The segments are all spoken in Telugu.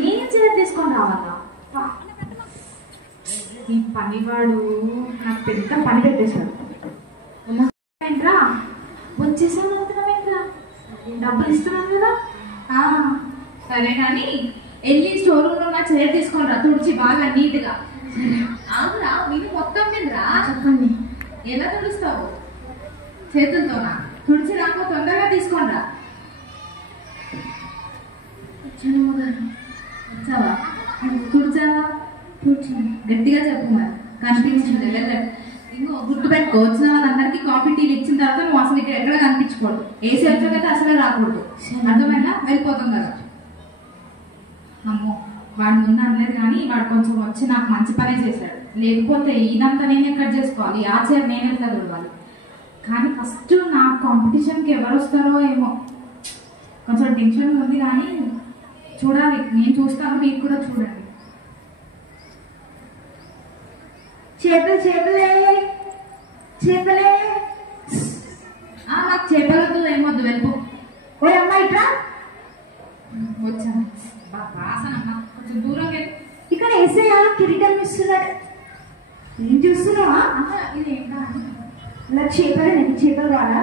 నేను చీర తీసుకొని రావాలా? ఈ పనివాడు నాకు పెద్ద పని పెట్టేశాడు. ఏంట్రా వచ్చేసాను అవుతున్నావేంట్రా? డబ్బులు ఇస్తున్నాను కదా. సరే కానీ వెళ్ళి స్టోర్ రూమ్ లో నా చీర తీసుకొని రా, తుడిచి బాగా నీట్గా. అవునా మీరు మొత్తం మీదరా? చెప్పండి. ఎలా తుడుస్తావు? చేతులతోనా? తుడిచి రాక తొందరగా తీసుకొని రా. వచ్చావా? తుడిచావా? గట్టిగా చెప్పు మరి, కనిపించింది. ఇంకో గుర్తు పెట్టుకో, వచ్చిన వాళ్ళందరికీ కాఫీ టీలు ఇచ్చిన తర్వాత నువ్వు అసలు ఇక్కడ ఎక్కడ కనిపించకూడదు. ఏసీ వచ్చాకైతే అసలే రాకూడదు. అర్థమైనా? వెళ్ళిపోతాం కదా. అమ్మో వాడు ముందు అనలేదు కానీ వాడు కొంచెం వచ్చి నాకు మంచి పనే చేశాడు. లేకపోతే ఇదంతా నేను ఎక్కడ చేసుకోవాలి, ఆ చీర నేను ఎట్లా చూడాలి. కానీ ఫస్ట్ నా కాంపిటీషన్కి ఎవరు వస్తారో ఏమో కొంచెం టెన్షన్ ఉంది. కానీ చూడాలి, నేను చూస్తాను, మీకు కూడా చూడండి. చేపలు చేపలే చేపలే. నాకు చేపలతో ఏమొద్దు, వెళ్ళిపో. ఓ అమ్మాయి ఇట్లా వచ్చాను. వాసనమ్మా కొంచెం దూరంగా. ఇక్కడ వేసేయా కిరీటం ఇస్తున్నాడు. ఏం చూస్తున్నావా? ఇది ఏంటా? ఇలా చేపలు, నేను చేపలు కాదా?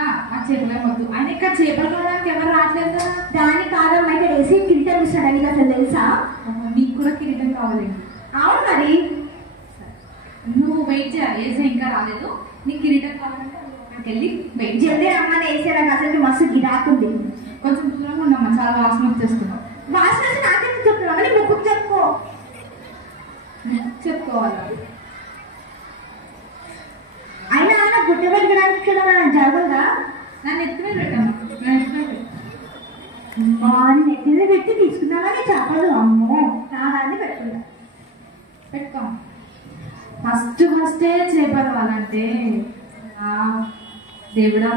ఆ చేపలే వద్దు. ఆయన ఇక్కడ చేపలు కావడానికి ఎవరు రావట్లేదు కదా. దాని కాదమ్మా, ఇక్కడ వేసి కిరీటం ఇస్తాడు. నీకు అసలు తెలుసా? నీకు కూడా కిరీటం కావాలి? అవును మరి. నువ్వు వెయిట్ చేయాలి, వేసే ఇంకా రాలేదు. నీకు కిరీటం కావాలంటే నాకు వెళ్ళి వెయిట్ చేయాలి. అమ్మని వేసే నాకు అసలు మస్తు గిరాకుంది. కొంచెం దూరంగా ఉండమ్మా, చాలా వాసన వచ్చేస్తున్నావు. వాసన వచ్చి నాకెందుకు చెప్తున్నావు? నీ ముక్కుకు చెప్పుకో. చెప్పుకోవాలా? అయినా అన్న గుట్ట పెట్టడానికి కదా జరగదా? నన్ను ఎత్తునే పెట్టాము. నేను ఎత్తునే పెట్టి తీసుకున్నా కానీ చెప్పదు. అమ్మో నా దాన్ని పెట్టుకున్నా. పెట్టుకోము. ఫస్టే చేపలవాలంటే దేవుడా.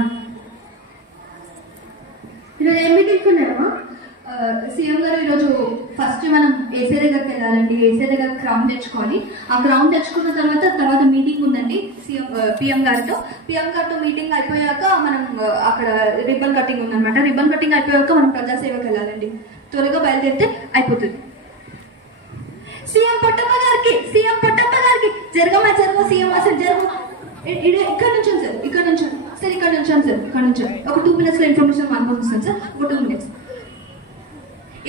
ఈరోజు ఏమి తీసుకున్నాము? సీఎం గారు ఈరోజు ఫస్ట్ మనం ఏసీ దగ్గరికి వెళ్ళాలండి. ఏసీ దగ్గర క్రౌన్ తెచ్చుకోవాలి. ఆ క్రౌన్ తెచ్చుకున్న తర్వాత మీటింగ్ ఉందండి పిఎం గారితో మీటింగ్ అయిపోయాక మనం అక్కడ రిబ్బన్ కటింగ్ ఉందన్నమాట. రిబ్బన్ కటింగ్ అయిపోయాక మనం ప్రజాసేవకి వెళ్ళాలండి. త్వరగా బయలుదేరితే అయిపోతుంది. సీఎం పొట్టప్ప గారికి జరగమా సీఎం అసలు జరుగు. ఇక్కడ నుంచి సార్, ఇక్కడ నుంచి సార్, ఇక్కడ నుంచి ఒక 2 minutes లో ఇన్ఫర్మేషన్ అనుకుంటున్నాను సార్. ఒక 2 minutes.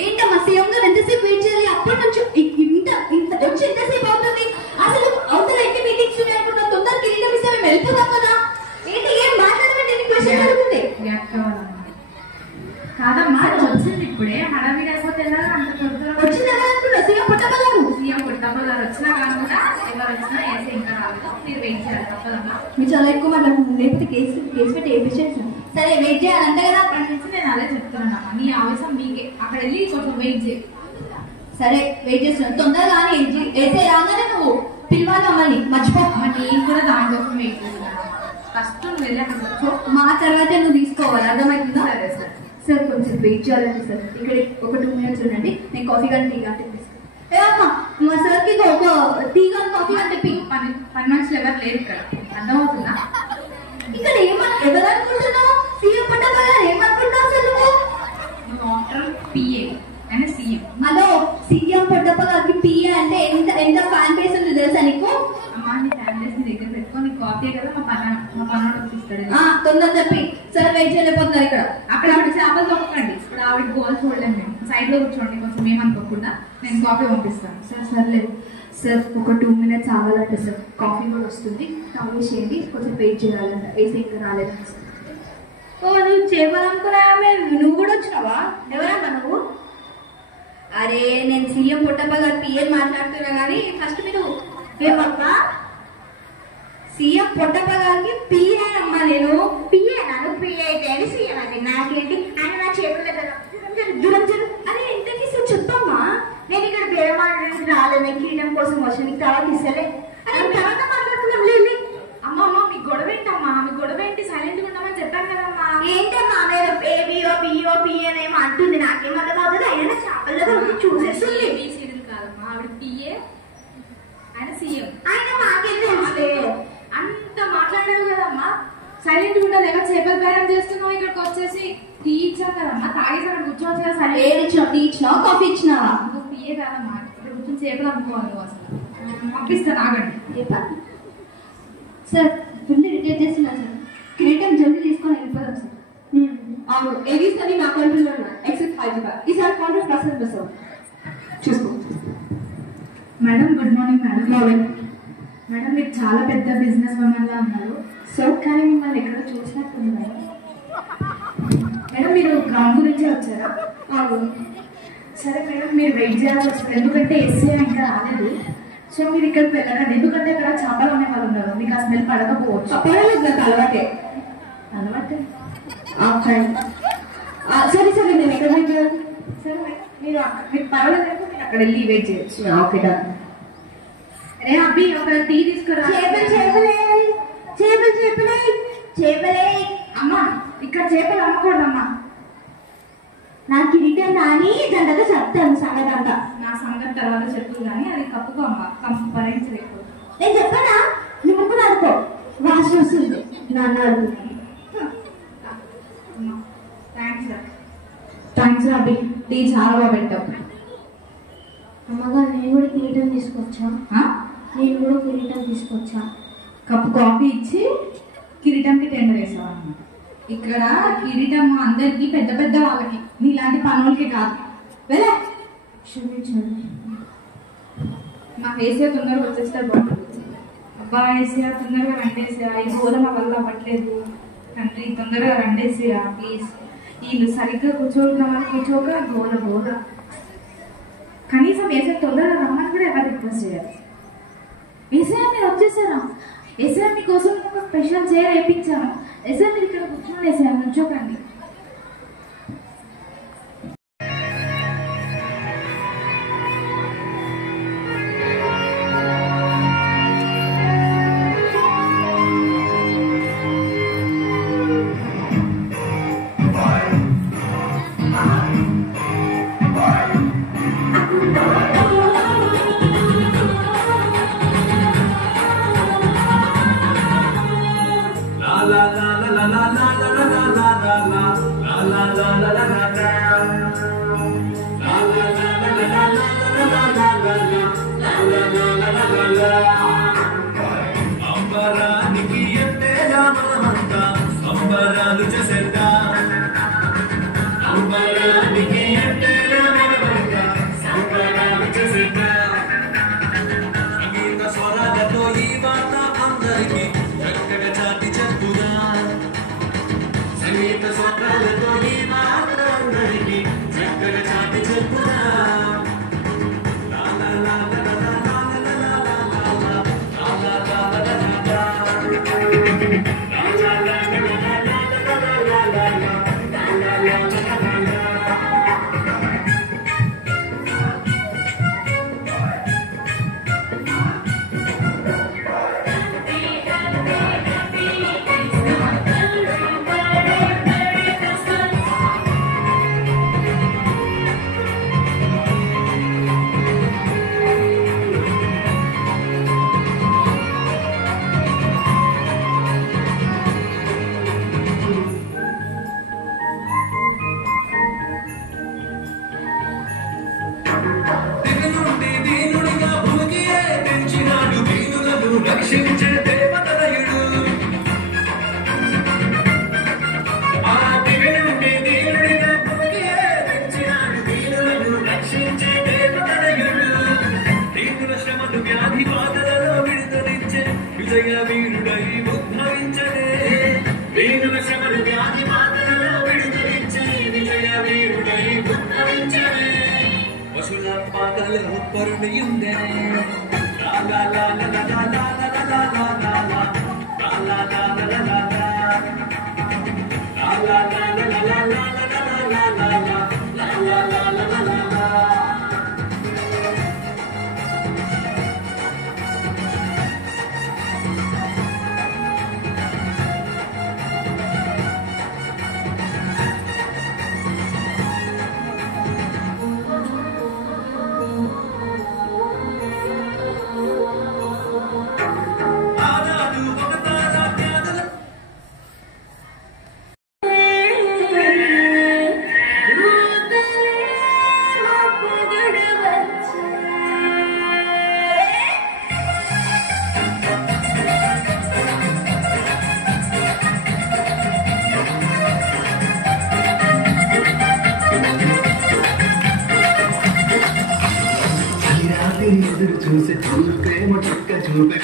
ఏంటమ్మా సీఎం గారు ఎంతసేపు వెయిట్ చేయాలి? అప్పటి నుంచి ఇంత వచ్చి ఎంతసేపు అవుతుంది? అసలు అవతల ఎన్ని మీటింగ్స్ ఉన్నాయి అనుకుంటా. తొందరగా కిరీటం ఇస్తే మేము వెళ్ళిపోతాం కదా. ఏంటి ఏం మాట్లాడమంటే నీకు క్వశ్చన్ అడుగుతుంది కాదమ్మా. వచ్చింది ఇప్పుడే, హడావిడి అయిపోతే ఎలా? అంత వచ్చిందా అనుకున్నా. సీఎం పొట్టప్ప గారు వచ్చినా కాకుండా ఎవరు వచ్చినా వేసి ఇంకా రాలేదు. మీరు వెయిట్ చేయాలి తప్పదమ్మా. మీరు చాలా ఎక్కువ మాట్లాడుతుంది. లేకపోతే కేసు పెట్టి వేయించేసాను. సరే వెయిట్ చేయాలంటే కదా. అప్పటి నుంచి నేను అదే చెప్తున్నానమ్మా. నీ ఆవేశం మీకే. అక్కడ వెళ్ళి కొంచెం వెయిట్ చేయి. సరే వెయిట్ చేస్తున్నాను. తొందరగా వేసే రాగానే నువ్వు పిలవాలి మమ్మల్ని, మర్చిపో. నేను కూడా దానికోసం వెయిట్ చేస్తున్నాను. ఫస్ట్ నువ్వు వెళ్ళి అక్కడ మా తర్వాత నువ్వు తీసుకోవాలి. అర్థమవుతుందా? సరే సార్. సార్ కొంచెం వెయిట్ చేయాలండి సార్. ఇక్కడ ఒక 2 minutes ఉండండి. నేను కాఫీ కానీ టీ కానీ తెప్పిస్తాను. మా సార్కి ఒక టీ కానీ కాఫీ కానీ తెప్పి. పని మనుషులు ఎవరు లేరు ఇక్కడ. అర్థమవుతుందా? ఇక్కడ ఎవరు అనుకుంటున్నావు? సీఎం పొట్టప్ప గారు ఏమనుకుంటున్నావు అసలు నువ్వు? ఆఫ్టర్ పిఏ అంటే సీఎం. హలో, సీఎం పొట్టప్ప గారికి పిఏ అంటే ఎంత ఫ్యాన్ బేస్ ఉంది తెలుసా నీకు? అమ్మా నీ ఫ్యాన్ బేస్ ని దగ్గర పెట్టుకొని కాఫీ కదా మా పనోడు వచ్చిస్తాడు. తొందర చెప్పి సార్ వెయిట్ చేయలేకపోతున్నారు ఇక్కడ. అక్కడ చేపలు తొక్కకండి. ఇప్పుడు ఆవిడ గోల్ చూడలేము. మేము సైడ్ లో కూర్చోండి కొంచెం ఏమనుకోకుండా. నేను కాఫీ పంపిస్తాను. సార్ సర్లేదు సార్. ఒక 2 minutes ఆగాలంటే సార్. కాఫీ కూడా వస్తుంది. కాఫీ చేయండి. కొంచెం వెయిట్ చేయాలంట. వేసి ఇంకా రాలేదంట సార్. ఓ నువ్వు చేయాలనుకున్నావే, నువ్వు కూడా వచ్చినావా? ఎవరమ్మా నువ్వు? అరే నేను సీఎం పొట్టప్ప గారు పిఏ మాట్లాడుతున్నా కానీ ఫస్ట్ మీరు ఏమమ్మా? సీఎం పొట్టప్ప గారికి పిఏ అమ్మా. నేను పిఏ నాను పిఏ అయితే సీఎం అంటే నాకేంటి? ఆయన నా చేతుల దగ్గర దూరం అరే ఇంతకీ సార్ చెప్పమ్మా. నేను ఇక్కడ బేరం మాట్లాడడానికి రాలేదు. నేను కిరీటం కోసం వచ్చి నీకు తర్వాత ఇస్తలే. అరే తర్వాత మాట్లాడుతున్నాం లేదు. అమ్మ మీ గొడవ ఏంటమ్మా? మీ గొడవ ఏంటి? సైలెంట్ గా ఉండమని చెప్పాను కదమ్మా. ఏంటమ్మా ఏబిఓ పిఓ పిఏనేమో అంటుంది. నాకేం అర్థం అవుతుంది? అయినా చేపల దగ్గర చూసేస్తుంది. కాదమ్మా ఆవిడ పిఏ, ఆయన సీఎం. ఆయన మాకేం తెలుసులే. అంత మాట్లాడారు కదమ్మా. సైలెంట్ గా ఉండదు. ఎవరు చేపల బేరం చేస్తున్నావు? ఇక్కడికి వచ్చేసి టీ ఇచ్చావు కదమ్మా. తాగేసి అక్కడ కూర్చోవచ్చు కదా. సరే టీ ఇచ్చినావు, కాఫీ ఇచ్చినావు? నువ్వు పిఏ కాదమ్మా, ఇక్కడ కూర్చొని చేపలు అమ్ముకోవాలి నువ్వు అసలు. పంపిస్తాను ఆగండి. సార్ ఫుల్ ఇరిటేట్ చేస్తున్నా సార్. కిరీటం జల్దీ తీసుకొని వెళ్ళిపోదాం సార్. అవును, ఏవీస్ అని నా కంట్రీలో ఉన్నాయి ఎక్సెప్ట్ హైదరాబాద్. ఈసారి కాంట్రాక్ట్ ప్రాసెస్ బస్సు చూసుకో. Madam good morning. Madam morning. Madam మీరు చాలా పెద్ద బిజినెస్ ఉమెన్ లా ఉన్నారు. సో కానీ మిమ్మల్ని ఎక్కడ చూసినట్టుంది మేడం. మేడం మీరు గ్రౌండ్ గురించి వచ్చారా? అవును. సరే మేడం, మీరు వెయిట్ చేయాల్సి వస్తుంది ఎందుకంటే ఎస్ఏ ఇంకా రాలేదు. సో మీరు ఇక్కడికి వెళ్ళకండి, ఎందుకంటే ఇక్కడ చేపలు అనే వాళ్ళు ఉన్నారు, మీకు ఆ స్మెల్ పడకపోవచ్చు. పర్వాలేదు, నాకు అలవాటే. అలవాటే. సరే సరే, నేను ఎక్కడ వెయిట్ చేయాలి? సరే మీరు మీకు పర్వాలేదు, మీరు అక్కడ వెళ్ళి వెయిట్ చేయొచ్చు. Okay done. రే అబ్బి ఒక టీ తీసుకురా. చేపలే అమ్మా ఇక్కడ చేపలు అమ్మకూడదమ్మా. నా కిరీటం నాని దండగా చెప్తాను సంగతి అంతా. నా సంగతి తర్వాత చెప్తుంది కానీ అది కప్పుకో అమ్మా, కంపు భరించలేకపోతే. నేను చెప్పనా, నువ్వు కూడా అనుకో. వాసన వస్తుంది నాన్న అడుగుతుంది. థ్యాంక్స్ అబ్బి, టీ చాలా బాగా పెట్టావు. అమ్మగారు నేను కూడా కిరీటం తీసుకొచ్చా. నేను కూడా కిరీటం తీసుకొచ్చా. కప్పు కాఫీ ఇచ్చి కిరీటంకి టెండర్ వేసావు అన్నమాట. ఇక్కడ కిరీటం అందరికి, పెద్ద పెద్ద వాళ్ళకి, నీలాంటి పనులకి కాదు. వెళ్ళే. క్షమించండి. మా ఏసీఆ తొందరగా వచ్చేస్తే బాగుంటుంది. అబ్బా ఏసీఆ తొందరగా రండేసా, ఈ గోధుమ వల్ల అవ్వట్లేదు తండ్రి, తొందరగా రండేసా ప్లీజ్. వీళ్ళు సరిగ్గా కూర్చోగలమని కూర్చోక గోల. కనీసం ఏసీఆ తొందరగా రమ్మని కూడా ఎవరు రిక్వెస్ట్ చేయాలి. ఏసీఆ మీరు వచ్చేసారా? ఏసీఆ మీకోసం ఒక స్పెషల్ చైర్ వేయించాను. ఏసీఆ మీరు ఇక్కడ కూర్చోండి. ఏసీఆ నుంచోకండి. ఎదురు చూసే చూపేమో చుక్క చూపే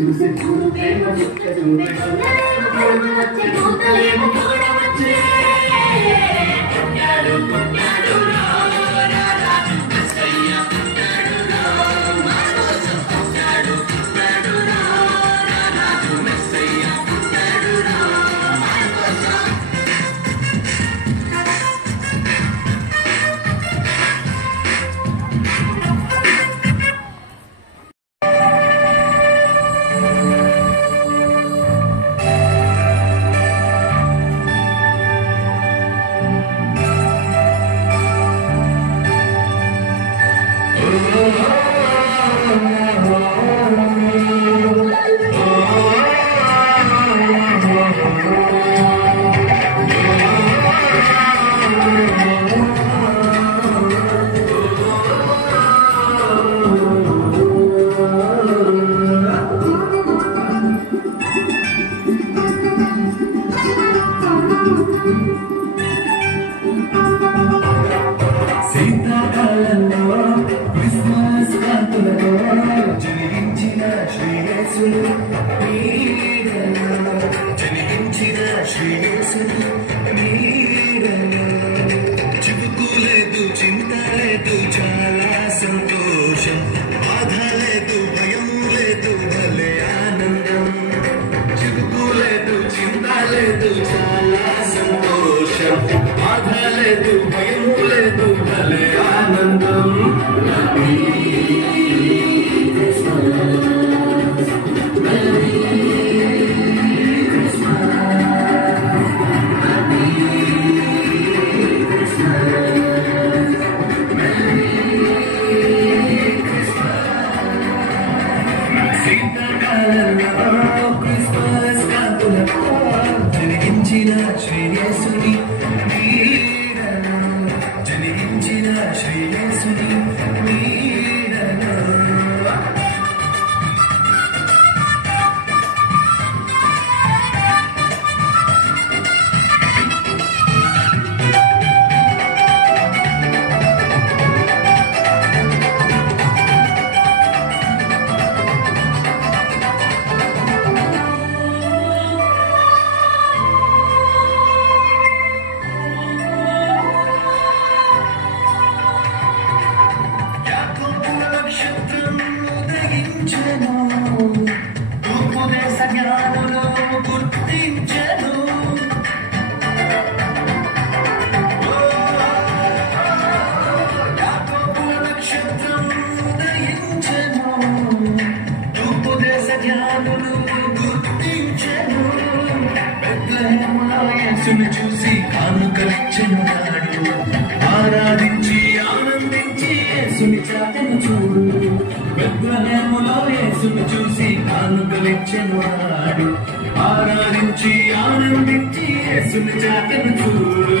చూసే చూపేమో చుక్క చూపే చివుకులేదు చింత లేదు చాలా సంతోషం బాధ లేదు భయం లేదు భలే ఆనందం చివుకులేదు చింత లేదు చాలా సంతోషం బాధ లేదు భయం లేదు భలే ఆనందం చూసి కానుకలిచ్చెను నాడు ఆరాధించి ఆనందించి యేసుని చాటను చూడు బెత్లెహేములో యేసుని చూసి కానుకలిచ్చెను నాడు ఆరాధించి ఆనందించి యేసుని చాటను చూడు